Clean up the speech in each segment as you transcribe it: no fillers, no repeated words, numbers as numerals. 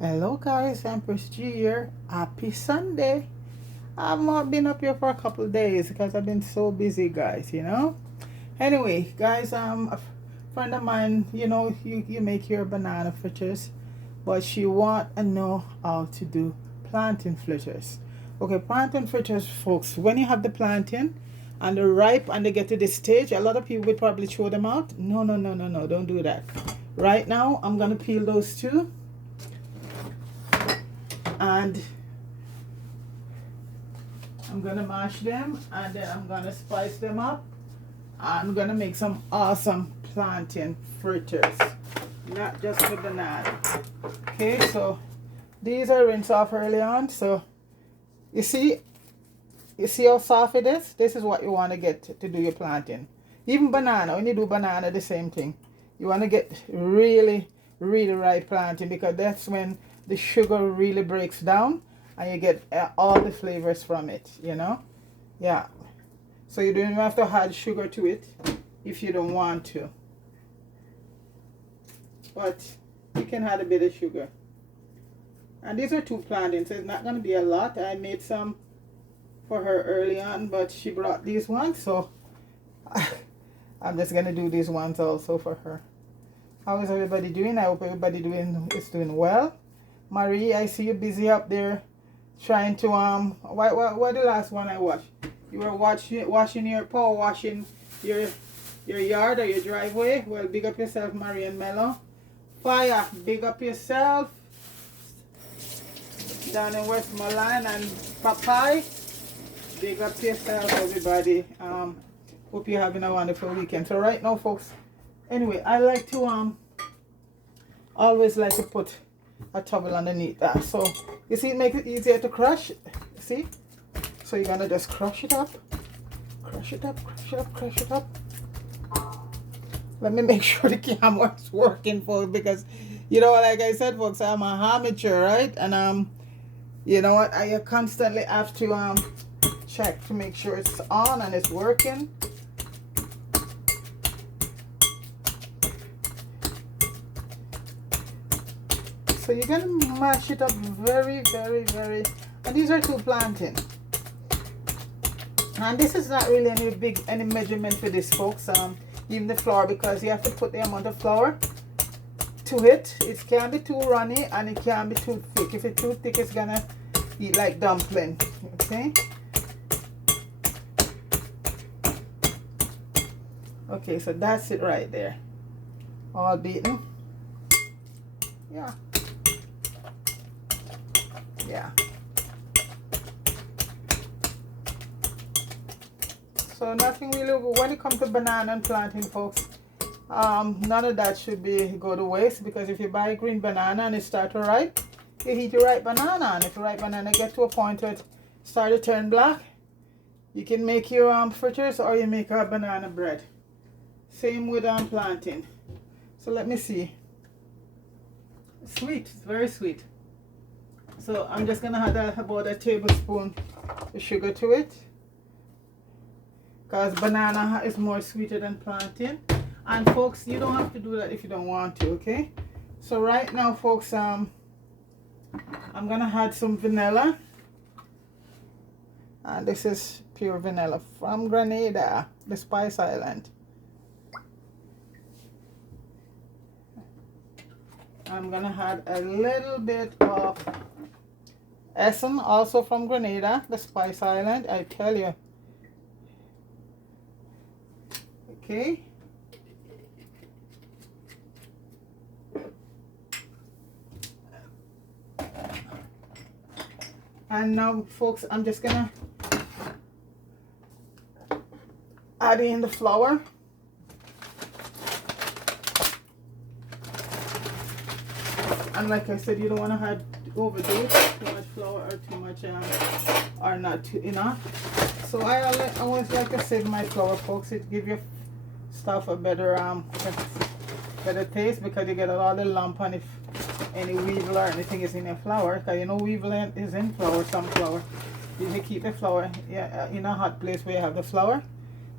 Hello guys, Empress G here. Happy Sunday. I've not been up here for a couple of days because I've been so busy, guys. Anyway, guys, a friend of mine, you make your banana fritters, but she want to know how to do plantain fritters. Okay, plantain fritters, folks, when you have the plantain and they're ripe and they get to this stage, a lot of people would probably throw them out. No, no, no, no, no, don't do that. Right now, I'm going to peel those two and I'm gonna mash them and then I'm gonna spice them up. I'm gonna make some awesome plantain fritters, not just the banana. Okay, so these are rinsed off early on. So you see how soft it is? This is what you want to get to do your plantain. Even banana, when you do banana, the same thing. You want to get really, really ripe plantain because that's when the sugar really breaks down and you get all the flavors from it, Yeah. So you don't have to add sugar to it if you don't want to. But you can add a bit of sugar. And these are 2 plantains, so it's not going to be a lot. I made some for her early on, but she brought these ones, so I'm just going to do these ones also for her. How is everybody doing? I hope everybody is doing well. Marie, I see you busy up there trying to what the last one I watched? You were washing your power washing your yard or your driveway. Well, big up yourself, Marie and Mello. Fire, big up yourself. Down in Westmoreland and Papai. Big up yourself, everybody. Hope you're having a wonderful weekend. So right now, folks, anyway, I like to always like to put a towel underneath that, so you see it makes it easier to crush. See, so you're gonna just crush it up. Let me make sure the camera is working, folks, because like I said, folks, I'm a amateur, right? And you know what, I constantly have to check to make sure it's on and it's working. So you're gonna mash it up very, very, very, and these are 2 plantains. And this is not really any measurement for this, folks. Even the flour, because you have to put the amount of flour to it. It can't be too runny and it can't be too thick. If it's too thick, it's gonna eat like dumpling. Okay. Okay, so that's it right there. All beaten. Yeah. Yeah. So nothing really, when it comes to banana and plantain, folks, none of that should go to waste, because if you buy green banana and it starts to ripe, you eat your ripe banana, and if the ripe banana get to a point where it start to turn black, you can make your fritters or you make a banana bread. Same with plantain. So let me see. Sweet, it's very sweet. So I'm just gonna add about a tablespoon of sugar to it, because banana is more sweeter than plantain. And folks, you don't have to do that if you don't want to, okay? So right now, folks, I'm gonna add some vanilla, and this is pure vanilla from Grenada, the Spice Island. I'm gonna add a little bit of essence, also from Grenada, the Spice Island. I tell you. Okay. And now, folks, I'm just gonna add in the flour. And like I said, you don't want to overdo it, too much flour or too much or not too enough. So I always like to save my flour, folks. It gives your stuff a better taste, because you get a lot of lump, and if any weevil or anything is in your flour, because weevil is in flour, some flour. You keep the flour in a hot place where you have the flour.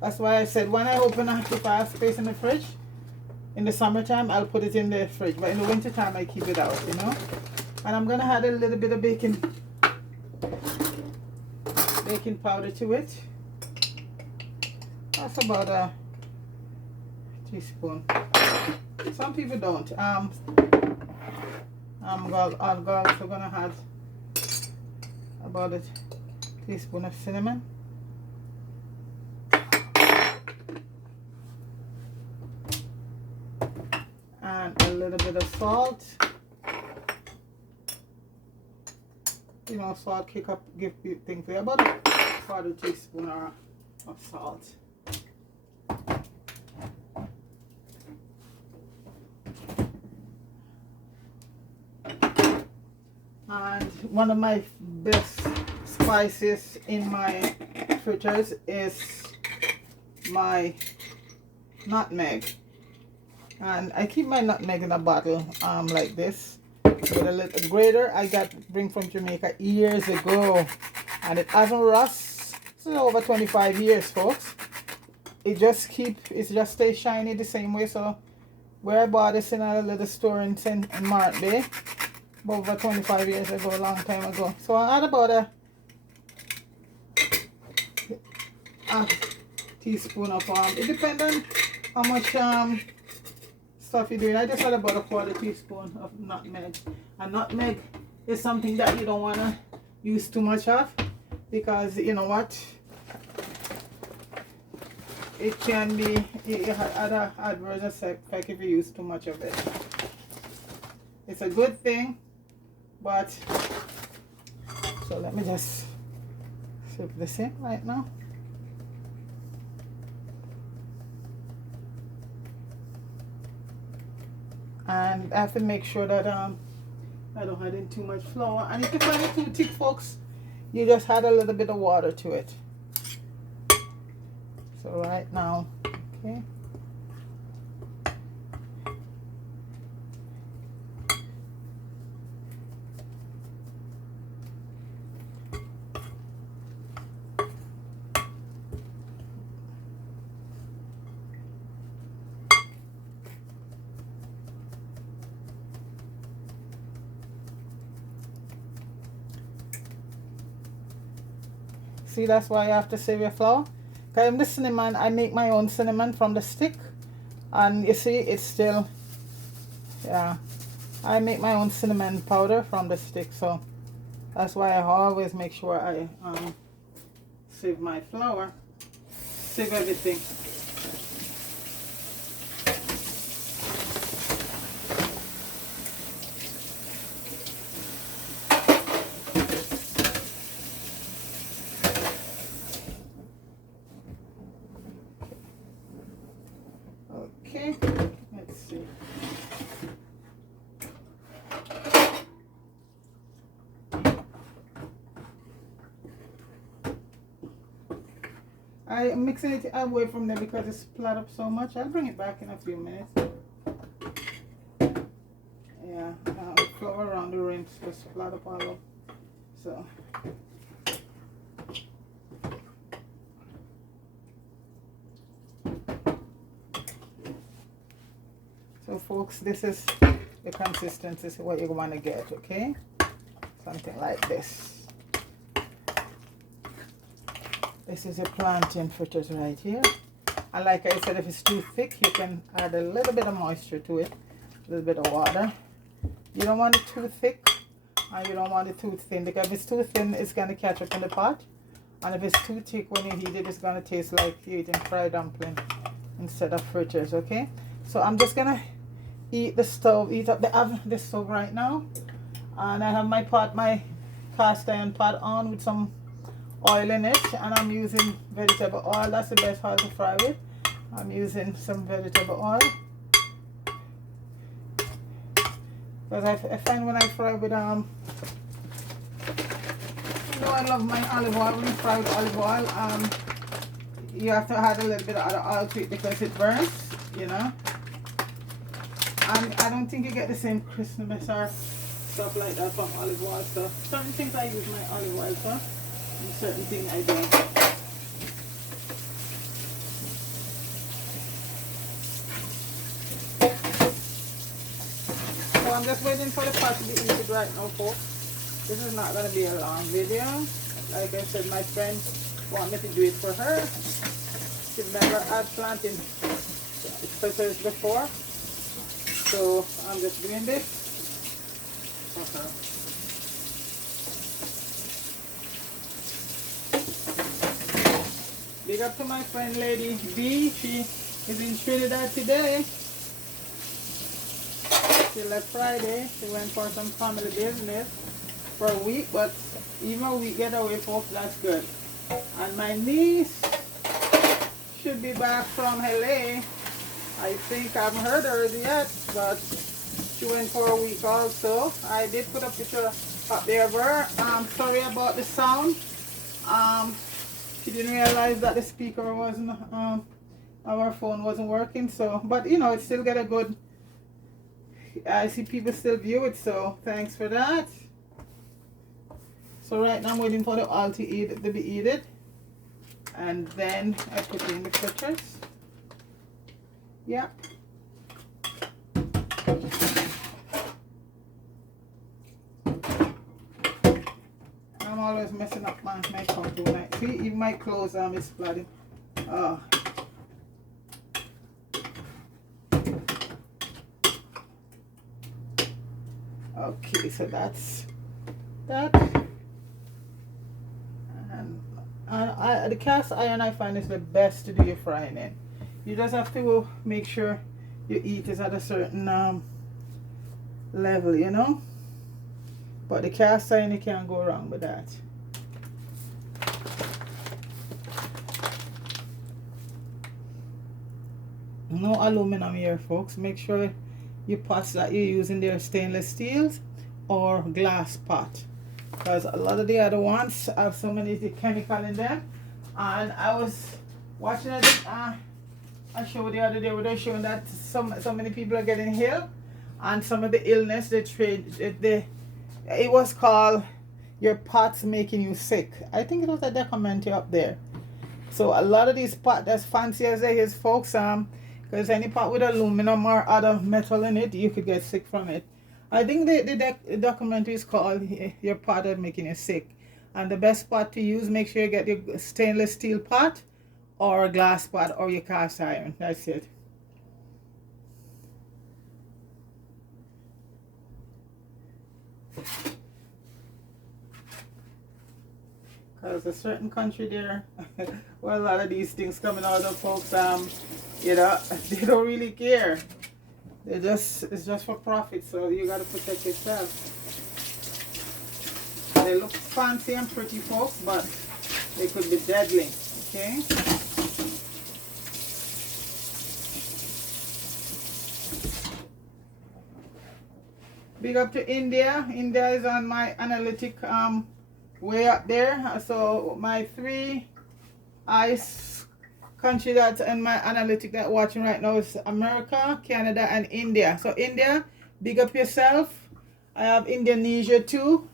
That's why I said when I open if I have space in the fridge, in the summertime I'll put it in the fridge, but in the wintertime I keep it out, And I'm gonna add a little bit of baking powder to it. That's about a teaspoon. Some people don't. I'm also gonna add about a teaspoon of cinnamon. And a little bit of salt. You know, salt give things there. About a quarter teaspoon of salt. And one of my best spices in my fritters is my nutmeg. And I keep my nutmeg in a bottle like this with a little grater I bring from Jamaica years ago, and it hasn't rust. It's over 25 years, folks. It just stays shiny the same way. So where I bought this in a little store in Mark Bay over 25 years ago, a long time ago. So I add about a teaspoon of it depends on how much stuff you're doing. I just add about a quarter teaspoon of nutmeg. And nutmeg is something that you don't want to use too much of, because you know what, it can be other adverse effect if you use too much of it. It's a good thing, but so let me just flip this in right now. And I have to make sure that I don't add in too much flour. And if you find it too thick, folks, you just add a little bit of water to it. So right now, okay. See, that's why you have to save your flour. Okay, I'm the cinnamon. I make my own cinnamon from the stick, and you see, it's still, yeah. I make my own cinnamon powder from the stick, so that's why I always make sure I save my flour, save everything. Okay, let's see. I'm mixing it away from there because it's splat up so much. I'll bring it back in a few minutes. Yeah, flour around the rim, so splat up all up. So. So folks, this is the consistency, is what you want to get, okay? Something like this. This is a plantain fritters right here. And like I said, if it's too thick, you can add a little bit of moisture to it, a little bit of water. You don't want it too thick, and you don't want it too thin, because if it's too thin, it's going to catch up in the pot. And if it's too thick, when you heat it, it's going to taste like you're eating fried dumpling instead of fritters, okay? So I'm just going to heat up the oven, the stove right now. And I have my pot, my cast iron pot on with some oil in it, and I'm using vegetable oil. That's the best oil to fry with. I'm using some vegetable oil, because I find when I fry with you know, I love my olive oil. When you fry with olive oil, you have to add a little bit of other oil to it because it burns, you know. And I don't think you get the same crispness or stuff like that from olive oil. So certain things I use my olive oil for, and certain things I don't. I'm just waiting for the pot to be heated right now, folks. This is not going to be a long video. Like I said, my friend want me to do it for her. She's never had plantain fritters before. So I'm just doing this for her. Big up to my friend Lady B. She is in Trinidad today. She left Friday. She went for some family business for a week, but even a week getaway, folks, that's good. And my niece should be back from LA. I think I haven't heard her yet, but she went for a week also. I did put a picture up there of her. Sorry about the sound. She didn't realize that the speaker wasn't, our phone wasn't working. So, but you know, it still get a good. I see people still view it, so thanks for that. So right now I'm waiting for the oil to be heated, and then I put in the fritters. Yeah. I'm always messing up my computer. See, even my clothes is flooding. Oh. Okay, so that's that. And the cast iron, I find, is the best to do your frying in. You just have to make sure your heat is at a certain level, you know. But the cast iron, you can't go wrong with that. No aluminum here, folks. Make sure your pots that you're using there are stainless steels or glass pot, because a lot of the other ones have so many chemical in them. And I was watching it, I showed the other day where they're showing that so many people are getting ill, and some of the illness it was called your pots making you sick. I think it was a documentary up there. So a lot of these pots, as fancy as they is, folks, because any pot with aluminum or other metal in it, you could get sick from it. I think the documentary is called Your Pot Is Making You Sick. And the best pot to use, make sure you get your stainless steel pot or a glass pot or your cast iron. That's it. Because a certain country there, well, a lot of these things coming out of folks, you know, they don't really care. It's just for profit, so you gotta protect yourself. They look fancy and pretty, folks, but they could be deadly. Okay. Big up to India. India is on my analytic way up there. So my 3 ice country that's in my analytic that watching right now is America, Canada, and India. So India, big up yourself. I have Indonesia too,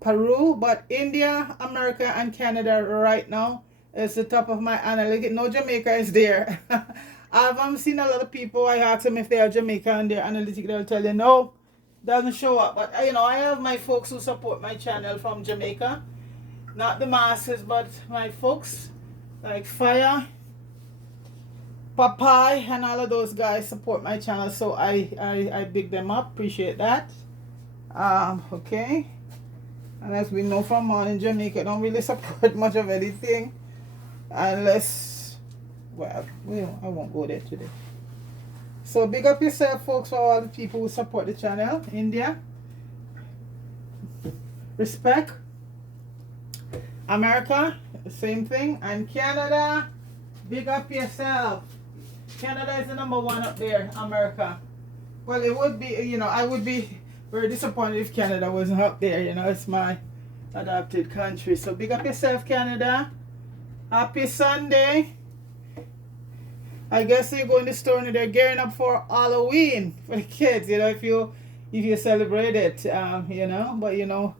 Peru, but India, America, and Canada right now is the top of my analytic. No, Jamaica is there. I've seen a lot of people, I ask them if they are Jamaica and their analytic, they'll tell you no, doesn't show up. But you know, I have my folks who support my channel from Jamaica. Not the masses, but my folks like Fire, Papai, and all of those guys support my channel, so I big them up. Appreciate that. Okay. And as we know from in Jamaica, don't really support much of anything unless, well, I won't go there today. So big up yourself, folks, for all the people who support the channel. India, respect. America, the same thing. And Canada, big up yourself. Canada is the #1 up there. America, well, it would be, you know, I would be very disappointed if Canada wasn't up there. You know, it's my adopted country. So big up yourself, Canada. Happy Sunday. I guess you go in the store and they're gearing up for Halloween for the kids, you know, if you celebrate it, you know. But you know,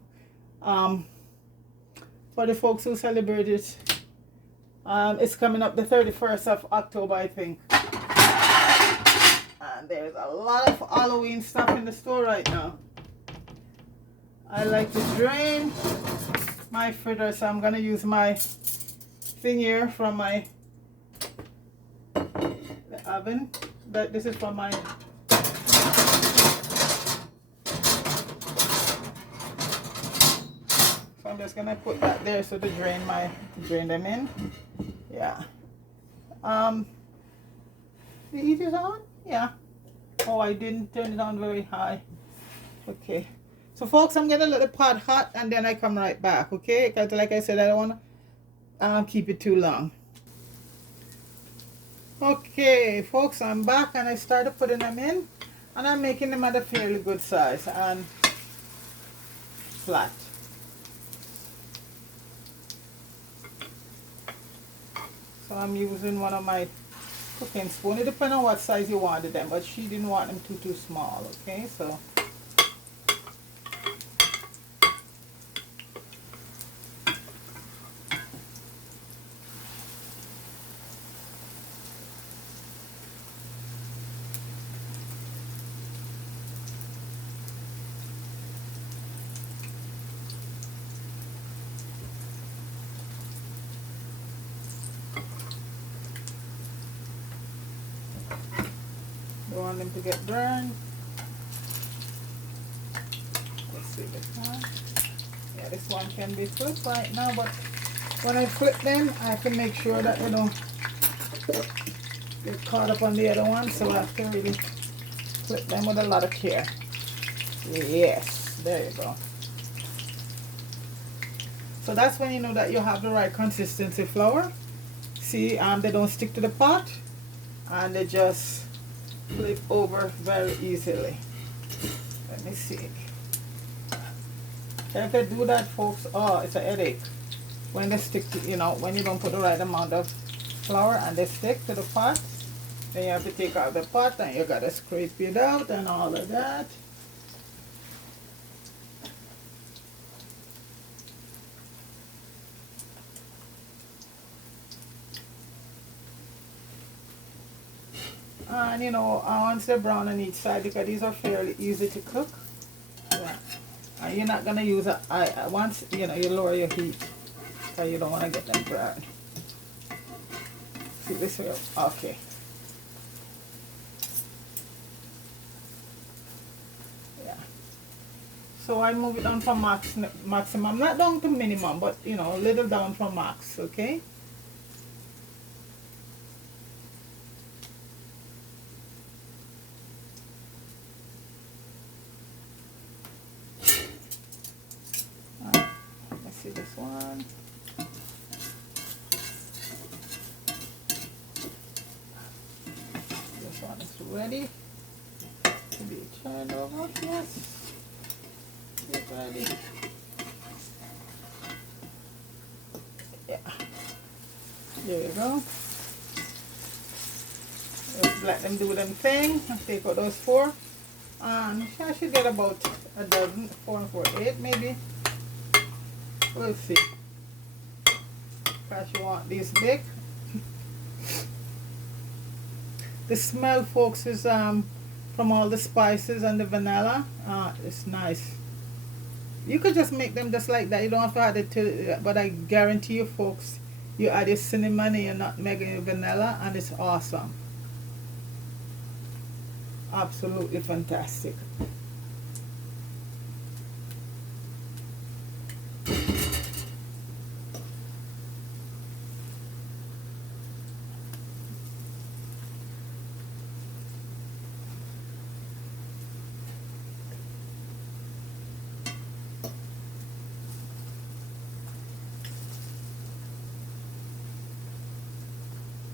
for the folks who celebrate it, it's coming up the 31st of October, I think. And there's a lot of Halloween stuff in the store right now. I like to drain my fritters, so I'm gonna use my thing here from my oven. But this is from my so I'm just gonna put that there so to drain them in. Yeah. The heat is on? Yeah. Oh, I didn't turn it on very high. Okay. So folks, I'm gonna let the pot hot and then I come right back, okay? Because like I said, I don't wanna keep it too long. Okay, folks, I'm back and I started putting them in, and I'm making them at a fairly good size and flat. So I'm using one of my cooking spoon. It depends on what size you wanted them, but she didn't want them too small, okay? So don't want them to get burned. Let's see this one. Yeah, this one can be flipped right now, but when I flip them, I have to make sure that they don't get caught up on the other one, so I have to really flip them with a lot of care. Yes, there you go. So that's when you know that you have the right consistency flour. See, they don't stick to the pot, and they just flip over very easily. Let me see. If they do that, folks, oh, it's a headache. When they stick to, you know, when you don't put the right amount of flour and they stick to the pot, then you have to take out the pot and you gotta scrape it out and all of that. And you know, once they're brown on each side, because these are fairly easy to cook. Yeah. And you're not gonna use once you know you lower your heat, so you don't want to get them burned. See this here? Okay. Yeah. So I move it down from maximum, not down to minimum, but you know, a little down from max. Okay. This one. This one is ready to be turned over. Yes, it's ready. Yeah, there you go. Just let them do them thing. Take out those 4. I should get about a dozen, 4 and 4, 8 maybe. We'll see. Because you want these big. The smell, folks, is from all the spices and the vanilla. It's nice. You could just make them just like that. You don't have to add it to, but I guarantee you, folks, you add your cinnamon and your nutmeg and your vanilla, and it's awesome. Absolutely fantastic.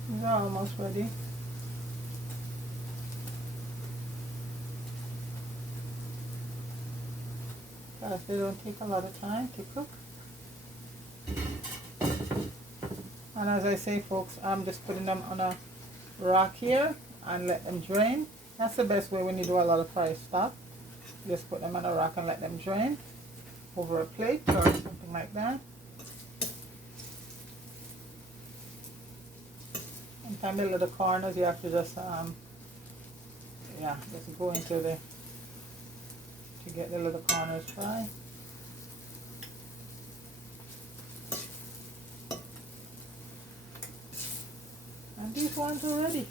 These are almost ready. Because they don't take a lot of time to cook. And as I say, folks, I'm just putting them on a rack here and let them drain. That's the best way when you do a lot of fried stuff. Just put them on a rack and let them drain over a plate or something like that. Sometimes the little corners you have to just yeah, just go into the, to get the little corners dry. And these ones are ready.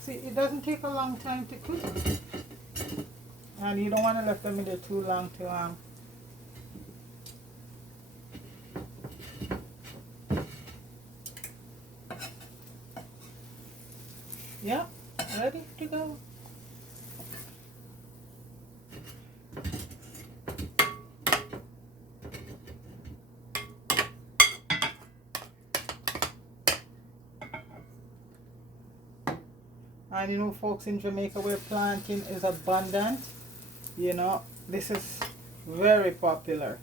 See, it doesn't take a long time to cook. And you don't want to leave them in there too long to yeah, ready to go. And you know, folks, in Jamaica where plantain is abundant, you know, this is very popular.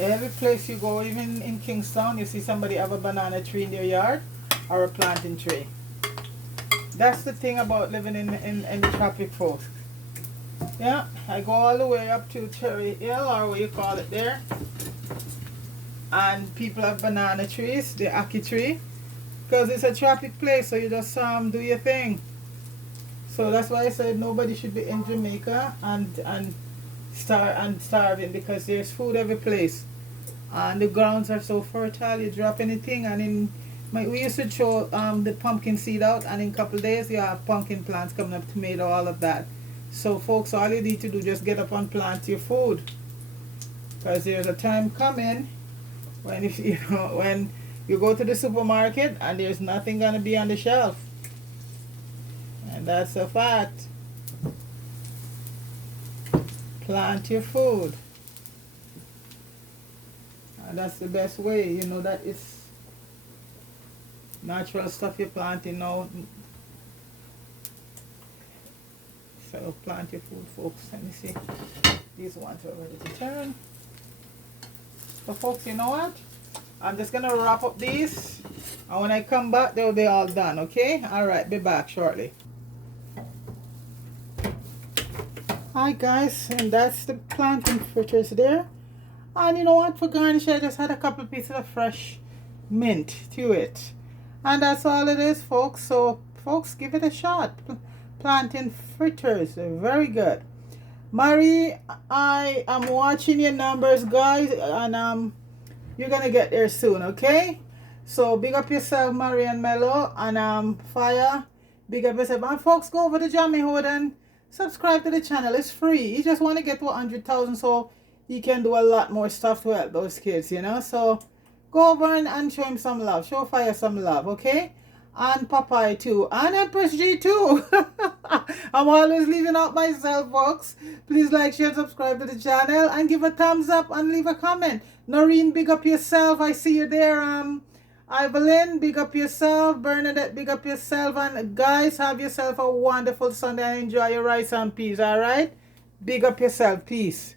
Every place you go, even in Kingston, you see somebody have a banana tree in their yard or a plantain tree. That's the thing about living in the tropic, folks. Yeah, I go all the way up to Cherry Hill, or what you call it there. And people have banana trees, the ackee tree. Because it's a tropic place, so you just do your thing. So that's why I said nobody should be in Jamaica and starving, because there's food every place. And the grounds are so fertile, you drop anything. And we used to throw the pumpkin seed out, and in a couple of days you have pumpkin plants coming up, tomato, all of that. So folks, all you need to do, just get up and plant your food. Because there's a time coming when, if you know, when you go to the supermarket and there's nothing gonna be on the shelf. And that's a fact. Plant your food. And that's the best way, you know, that is natural stuff you're planting now. So plant your food, folks. Let me see. These ones are ready to turn. So folks, you know what? I'm just gonna wrap up these, and when I come back they'll be all done. Okay, all right, be back shortly. Hi guys, and that's the plantain fritters there. And you know what, for garnish I just had a couple pieces of fresh mint to it, and that's all it is, folks. So folks, give it a shot. Plantain fritters, they're very good. Marie, I am watching your numbers, guys, and you're gonna get there soon, okay? So big up yourself, Marie and Mello, and Fire, big up yourself. And folks, go over to Jamaican and subscribe to the channel. It's free. You just want to get to 100,000 so you can do a lot more stuff to help those kids, you know. So go over and show him some love. Show Fire some love, okay? And Popeye too, and Empress G too. I'm always leaving out myself, folks. Please like, share, subscribe to the channel, and give a thumbs up and leave a comment. Noreen, big up yourself. I see you there. Evelyn, big up yourself. Bernadette, big up yourself. And guys, have yourself a wonderful Sunday and enjoy your rice and peas. All right, big up yourself. Peace.